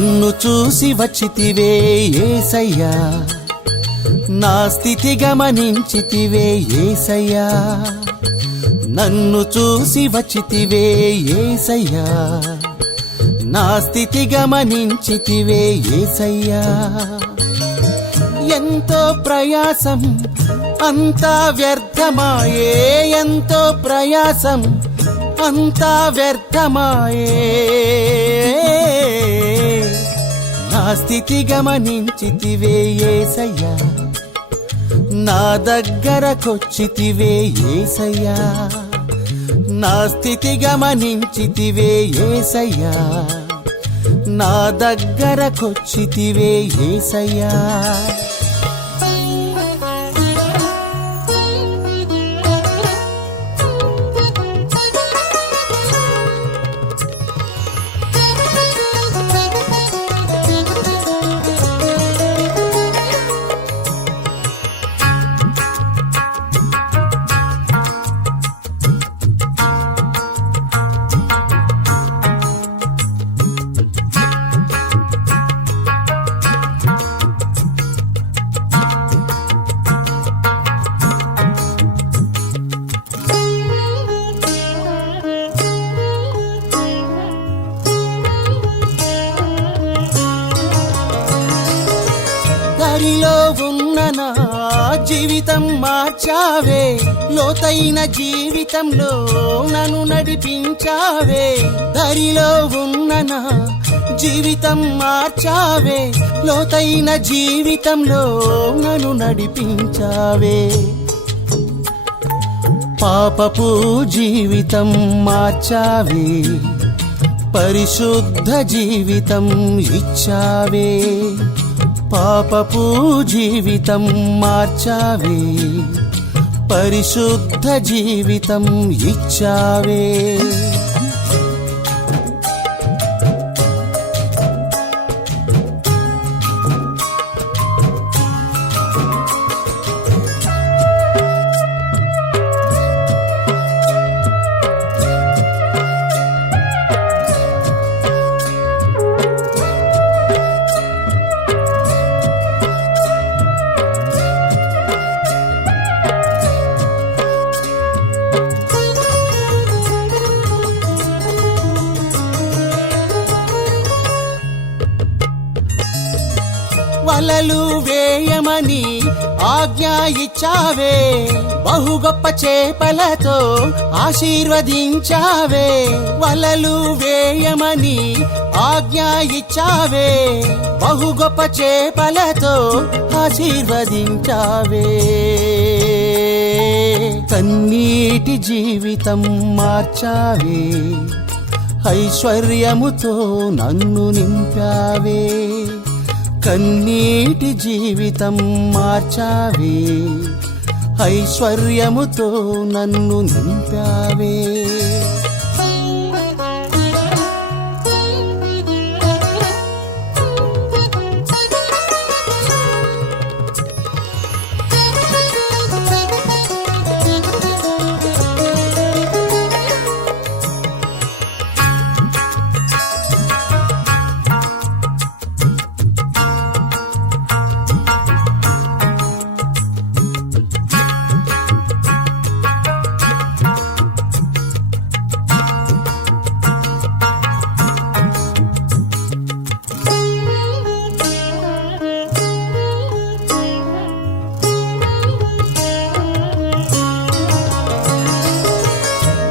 నన్ను చూసి వచ్చితివే యేసయ్యా, నా స్థితి గమనించితివే యేసయ్యా. నన్ను చూసి వచ్చితివే యేసయ్యా, నా స్థితి గమనించితివే యేసయ్యా. ఎంతో ప్రయాసం అంతా వ్యర్థమాయే, ఎంతో ప్రయాసం అంతా వ్యర్థమాయే. నా స్థితి గమనించితివే యేసయ్యా, నా దగ్గరకొచ్చితివే యేసయ్యా. నా స్థితి గమనించితివే యేసయ్యా, నా దగ్గరకొచ్చితివే యేసయ్యా. దారిలో ఉన్న నా జీవితం మార్చావే, లోతైన జీవితంలో నన్ను నడిపించావే. దారిలో ఉన్న నా జీవితం మార్చావే, లోతైన జీవితంలో నన్ను నడిపించావే. పాపపు జీవితం మార్చావే, పరిశుద్ధ జీవితం ఇచ్చావే. పాపపు జీవితం మార్చావే, పరిశుద్ధ జీవితం ఇచ్చావే. వలలు వేయమని ఆజ్ఞ ఇచ్చావే, బహు గొప్ప చేపలతో ఆశీర్వదించావే. వలలు వేయమని ఆజ్ఞ ఇచ్చావే, బహు గొప్ప చేపలతో ఆశీర్వదించావే. కన్నీటి జీవితం మార్చావే, ఐశ్వర్యముతో నన్ను నింపావే. కన్నీటి జీవితం మార్చావే, ఐశ్వర్యముతో నన్ను నింపావే.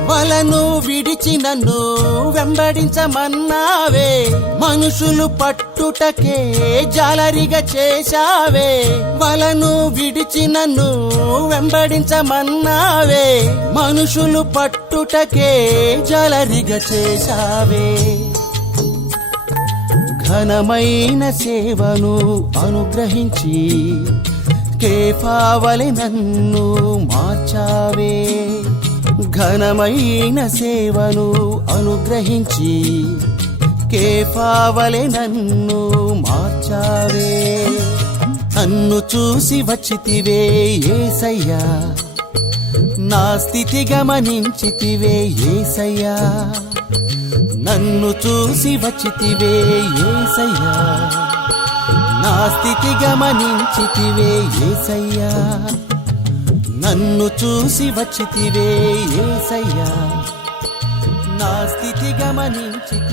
వలను విడిచి నన్ను వెంబడించమన్నావే, మనుషులు పట్టుటకే జాలరిగా చేశావే. వలను విడిచి నన్ను వెంబడించమన్నావే, మనుషులు పట్టుటకే జాలరిగా చేశావే. ఘనమైన సేవను అనుగ్రహించి కేఫావలె నన్ను మార్చావే. ఘనమైన సేవను అనుగ్రహించి కేఫావలె నన్ను మార్చావే. నన్ను చూసి వచ్చితివే యేసయ్యా, నా స్థితి గమనించితివే యేసయ్యా నన్ను చూసి వచ్చితివే యేసయ్యా నా స్థితి గమనించితివే యేసయ్యా నన్ను చూసి వచ్చితివే యేసయ్యా నా స్థితి గమనించితివే